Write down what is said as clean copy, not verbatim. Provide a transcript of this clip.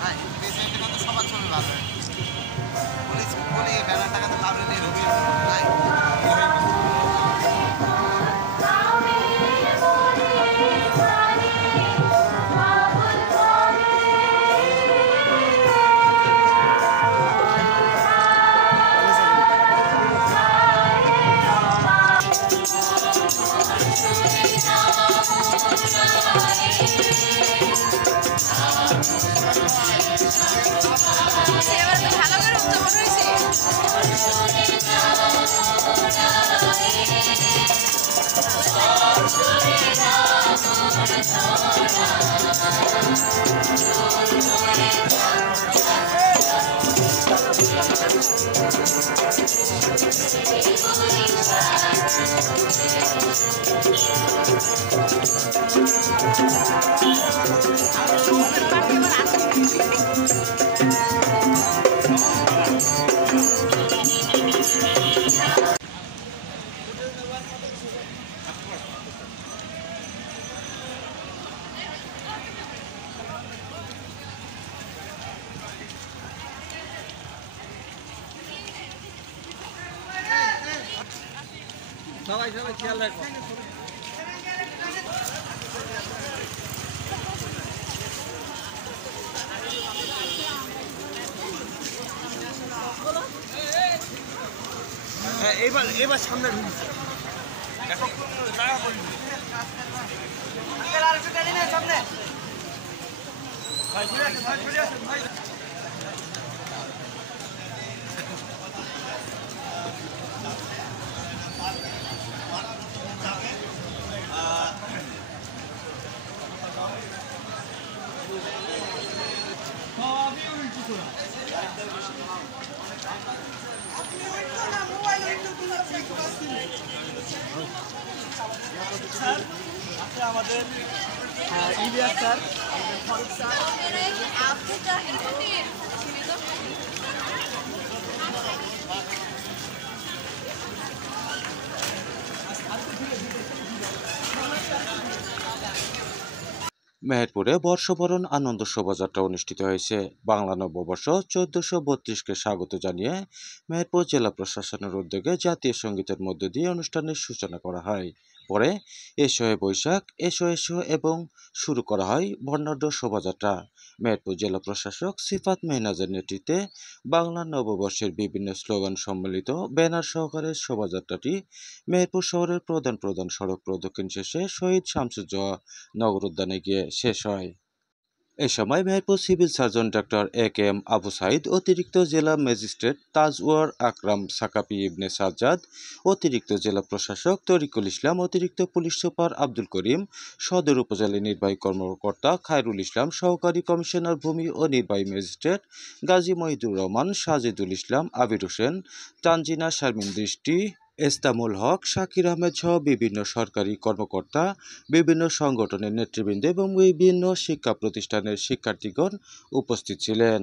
হ্যাঁ, প্রেসিডেন্টের কিন্তু সবার ছবি ভালো হয়। পুলিশ বলি ব্যানার টাকাতে লাভ নেই রবি ভাই। সবাই খেয়াল রাখো। এবার সামনে ঢুকছে সামনে আমাদের ইলিয়াস স্যার, ফারুক স্যার, মেহেরপুরে বর্ষবরণ আনন্দ শোভাযাত্রা অনুষ্ঠিত হয়েছে। বাংলা নববর্ষ 1432কে স্বাগত জানিয়ে মেহেরপুর জেলা প্রশাসনের উদ্যোগে জাতীয় সঙ্গীতের মধ্য দিয়ে অনুষ্ঠানের সূচনা করা হয়। পরে এসো এ বৈশাখ, এসো এসো এবং শুরু করা হয় বর্ণাঢ্য শোভাযাত্রা। মেহেরপুর জেলা প্রশাসক সিফাত মেহনাজের নেতৃত্বে বাংলা নববর্ষের বিভিন্ন স্লোগান সম্মিলিত ব্যানার সহকারে শোভাযাত্রাটি মেহেরপুর শহরের প্রধান প্রধান সড়ক প্রদক্ষিণ শেষে শহীদ শামসুজ্জোহা নগর উদ্যানে গিয়ে শেষ হয়। এ সময় Meherpur civil surgeon doctor AKM. Abu Sayeed, অতিরিক্ত জেলা ম্যাজিস্ট্রেট তাজওয়ার আকরাম সাকাফি ইবনে সাজ্জাদ, অতিরিক্ত জেলা প্রশাসক তরিকুল ইসলাম, অতিরিক্ত পুলিশ সুপার আব্দুল করিম, সদর উপজেলা নির্বাহী কর্মকর্তা খায়রুল ইসলাম, সহকারী কমিশনার ভূমি ও নির্বাহী ম্যাজিস্ট্রেট গাজী মহিদুর রহমান, সাজেদুল ইসলাম, আবির হোসেন, তানজিনা শারমিন দৃষ্টি, এস্তামুল হক, শাকির আহমেদ সহ বিভিন্ন সরকারি কর্মকর্তা, বিভিন্ন সংগঠনের নেতৃবৃন্দ এবং বিভিন্ন শিক্ষা প্রতিষ্ঠানের শিক্ষার্থীগণ উপস্থিত ছিলেন।